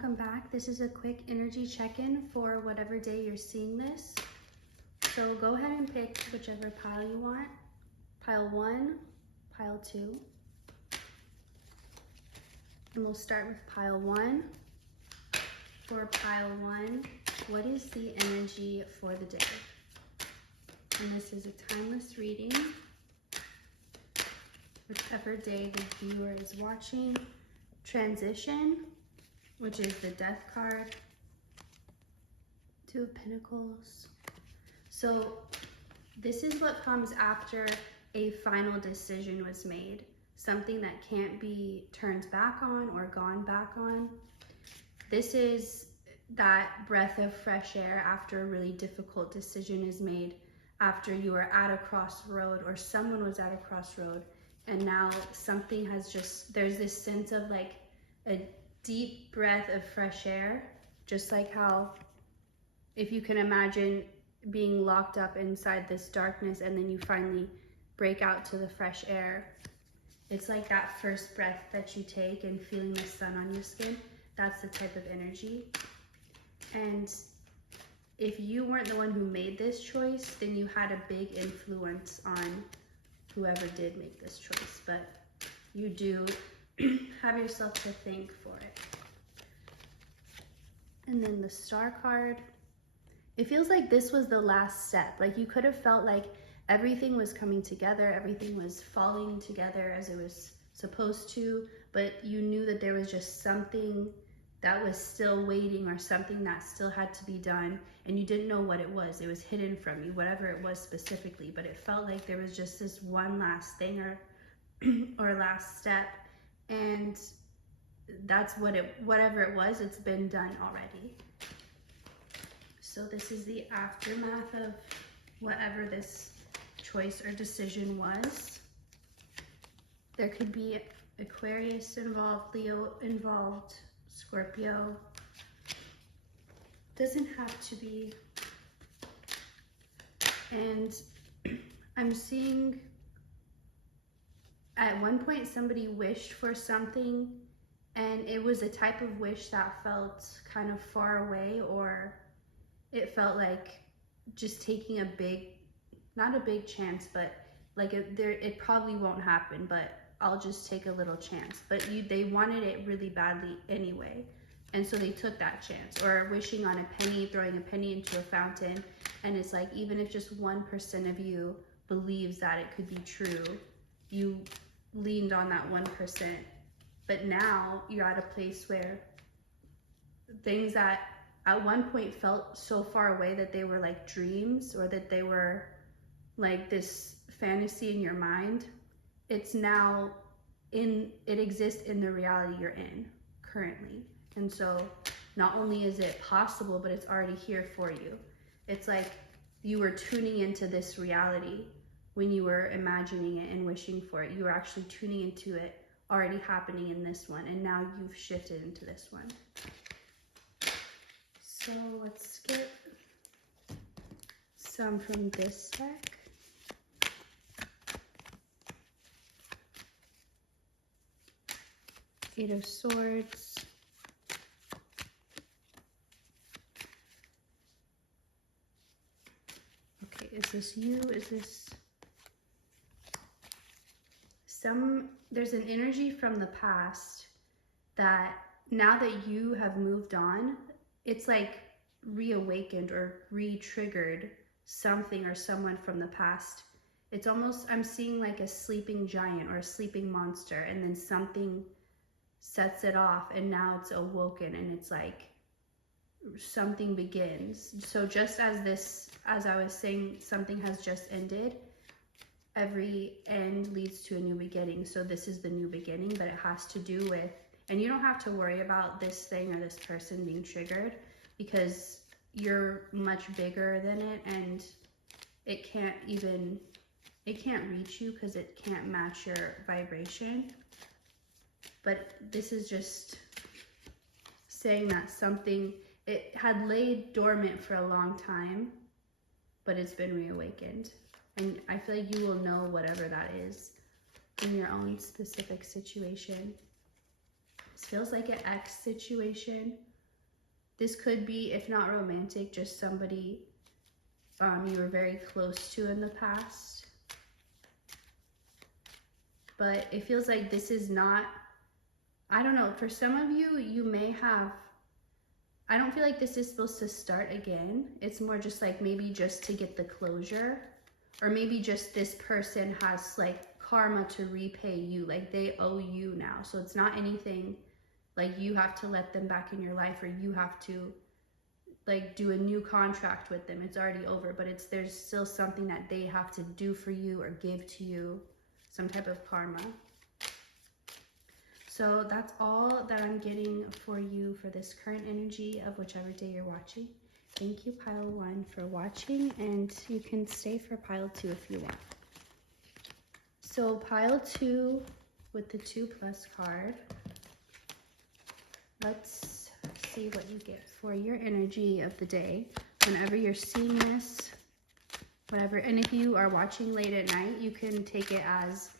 welcome back. This is a quick energy check-in for whatever day you're seeing this. So go ahead and pick whichever pile you want. Pile 1, pile 2. And we'll start with pile 1. For pile 1, what is the energy for the day? And this is a timeless reading. Whichever day the viewer is watching. Transition, which is the Death card. 2 of Pentacles. So this is what comes after a final decision was made. Something that can't be turned back on or gone back on. This is that breath of fresh air after a really difficult decision is made, after you are at a crossroad or someone was at a crossroad, and now something has just, there's this sense of like a deep breath of fresh air, just like how, if you can imagine being locked up inside this darkness and then you finally break out to the fresh air. It's like that first breath that you take and feeling the sun on your skin. That's the type of energy. And if you weren't the one who made this choice, then you had a big influence on whoever did make this choice. But you do have yourself to thank for it. And then the Star card. It feels like this was the last step. Like you could have felt like everything was coming together, everything was falling together as it was supposed to, but you knew that there was just something that was still waiting or something that still had to be done, and you didn't know what it was. It was hidden from you, whatever it was specifically, but it felt like there was just this one last thing or last step, and that's whatever it was, it's been done already. So this is the aftermath of whatever this choice or decision was. There could be Aquarius involved, Leo involved, Scorpio. Doesn't have to be. And I'm seeing at one point somebody wished for something, and it was a type of wish that felt kind of far away, or it felt like just taking a big, not a big chance, but like it probably won't happen, but I'll just take a little chance. But they wanted it really badly anyway, and so they took that chance. Or wishing on a penny, throwing a penny into a fountain, and it's like, even if just 1% of you believes that it could be true, you leaned on that 1%. But now you're at a place where things that at one point felt so far away that they were like dreams, or that they were like this fantasy in your mind, it's now it exists in the reality you're in currently. And so not only is it possible, but it's already here for you. It's like you were tuning into this reality when you were imagining it and wishing for it. You were actually tuning into it already happening in this one, and now you've shifted into this one. So let's get some from this deck. Eight of Swords. Okay, is this you? Is this there's an energy from the past that now that you have moved on, it's like reawakened or re-triggered something or someone from the past. It's almost, I'm seeing like a sleeping giant or a sleeping monster, and then something sets it off, and now it's awoken, and it's like something begins. So just as I was saying, something has just ended, every end leads to a new beginning. So this is the new beginning, but it has to do with, and you don't have to worry about this thing or this person being triggered, because you're much bigger than it, and it can't reach you because it can't match your vibration. But this is just saying that something, it had laid dormant for a long time, but it's been reawakened. And I feel like you will know whatever that is in your own specific situation. This feels like an ex situation, This could be, if not romantic, just somebody you were very close to in the past. But it feels like this is not, I don't know, for some of you, you may have, I don't feel like this is supposed to start again. It's more just like maybe just to get the closure, or maybe just this person has like karma to repay you, like they owe you now. So it's not anything like you have to let them back in your life, or you have to like do a new contract with them. It's already over, but there's still something that they have to do for you or give to you, some type of karma. So that's all that I'm getting for you for this current energy of whichever day you're watching. Thank you, pile 1, for watching, and you can stay for pile 2 if you want. So pile 2 with the 2+ card. Let's see what you get for your energy of the day. Whenever you're seeing this, whatever, and if you are watching late at night, you can take it as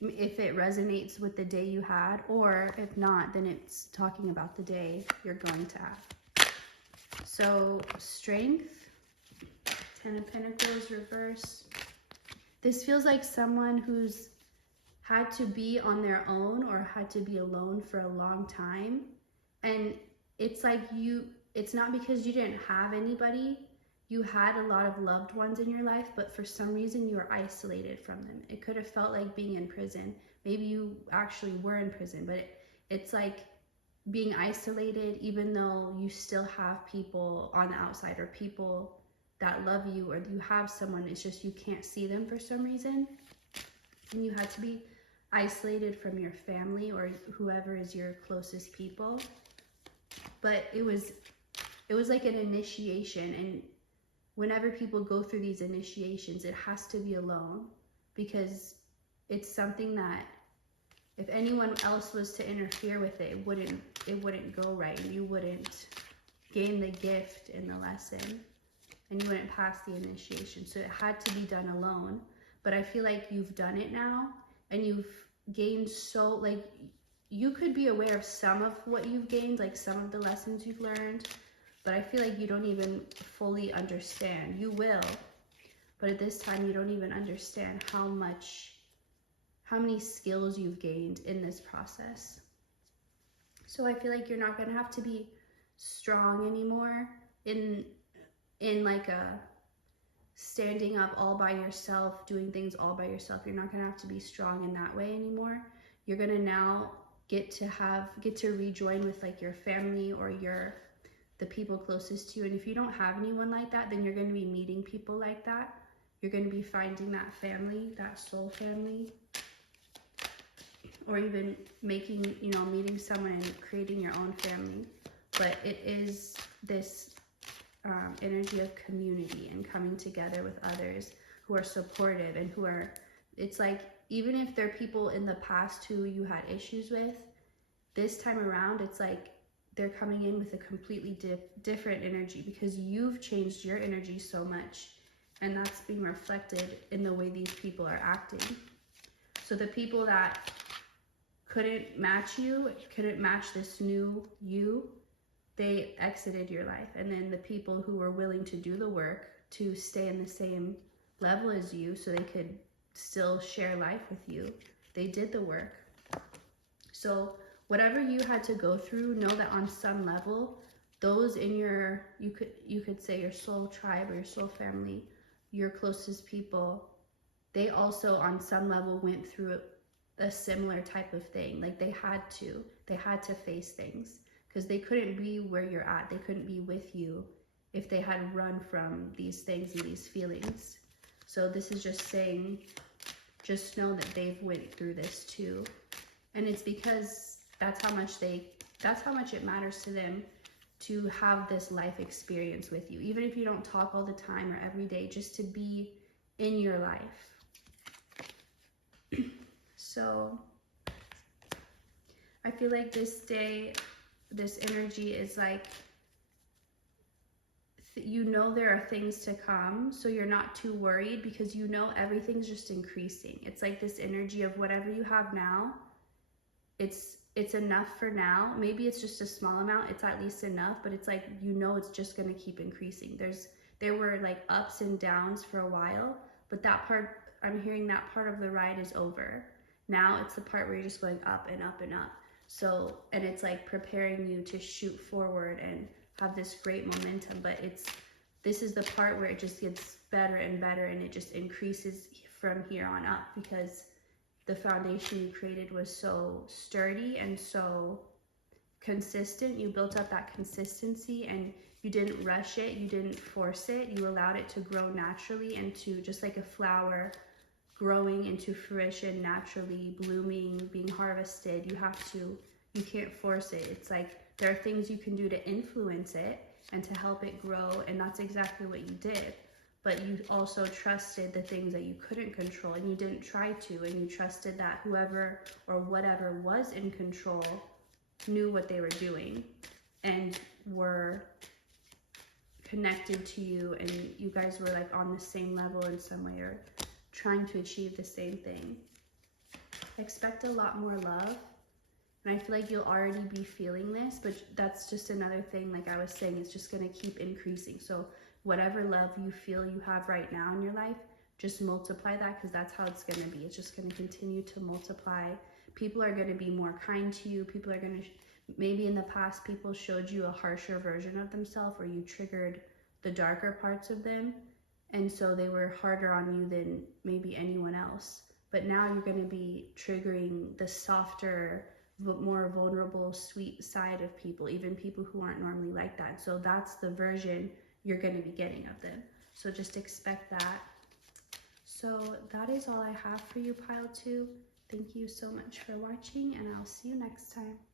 if it resonates with the day you had, or if not, then it's talking about the day you're going to have. So Strength, 10 of Pentacles reverse. This feels like someone who's had to be on their own or had to be alone for a long time. And it's like it's not because you didn't have anybody. You had a lot of loved ones in your life, but for some reason you were isolated from them. It could have felt like being in prison. Maybe you actually were in prison, but it's like being isolated even though you still have people on the outside, or people that love you, or you have someone, it's just you can't see them for some reason. And you had to be isolated from your family or whoever is your closest people. But it was like an initiation, and whenever people go through these initiations, it has to be alone, because it's something that if anyone else was to interfere with it, it wouldn't go right. You wouldn't gain the gift in the lesson, and you wouldn't pass the initiation. So it had to be done alone. But I feel like you've done it now, and you've gained so, like, you could be aware of some of what you've gained, like some of the lessons you've learned, but I feel like you don't even fully understand. You will, but at this time you don't even understand how many skills you've gained in this process. So I feel like you're not going to have to be strong anymore in like a standing up all by yourself, doing things all by yourself. You're not going to have to be strong in that way anymore. You're going to now get to rejoin with like your family or the people closest to you. And if you don't have anyone like that, then you're going to be meeting people like that. You're going to be finding that family, that soul family, or even meeting someone and creating your own family. But it is this energy of community and coming together with others who are supportive and it's like, even if they're people in the past who you had issues with, this time around, it's like they're coming in with a completely different energy, because you've changed your energy so much, and that's being reflected in the way these people are acting. So the people that couldn't match this new you, they exited your life. And then the people who were willing to do the work to stay in the same level as you so they could still share life with you, they did the work. So whatever you had to go through, know that on some level, those in your, you could say your soul tribe or your soul family, your closest people, they also on some level went through a similar type of thing. Like they had to face things, because they couldn't be where you're at. They couldn't be with you if they had run from these things and these feelings. So this is just saying, just know that they've went through this too. And it's because that's how much it matters to them to have this life experience with you. Even if you don't talk all the time or every day, just to be in your life. So I feel like this day, this energy is like, there are things to come, so you're not too worried, because everything's just increasing. It's like this energy of whatever you have now, it's it's enough for now. Maybe it's just a small amount, it's at least enough, but it's like, you know, it's just going to keep increasing. There were like ups and downs for a while, but that part, I'm hearing that part of the ride is over. Now it's the part where you're just going up and up and up. So, and it's like preparing you to shoot forward and have this great momentum, but this is the part where it just gets better and better, and it just increases from here on up, because the foundation you created was so sturdy and so consistent. You built up that consistency, and you didn't rush it, you didn't force it, you allowed it to grow naturally into, just like a flower growing into fruition, naturally blooming, being harvested. You can't force it. It's like there are things you can do to influence it and to help it grow, and that's exactly what you did. But you also trusted the things that you couldn't control, and you didn't try to, and you trusted that whoever or whatever was in control knew what they were doing and were connected to you, and you guys were like on the same level in some way, or trying to achieve the same thing. Expect a lot more love. And I feel like you'll already be feeling this, but that's just another thing, like I was saying, it's just going to keep increasing. So whatever love you feel you have right now in your life, just multiply that, because that's how it's going to be. It's just going to continue to multiply. People are going to be more kind to you. People are going to, maybe in the past, people showed you a harsher version of themselves, or you triggered the darker parts of them. And so they were harder on you than maybe anyone else. But now you're going to be triggering the softer, more vulnerable, sweet side of people, even people who aren't normally like that. So that's the version you're going to be getting of them. So just expect that. So that is all I have for you, Pile 2. Thank you so much for watching, and I'll see you next time.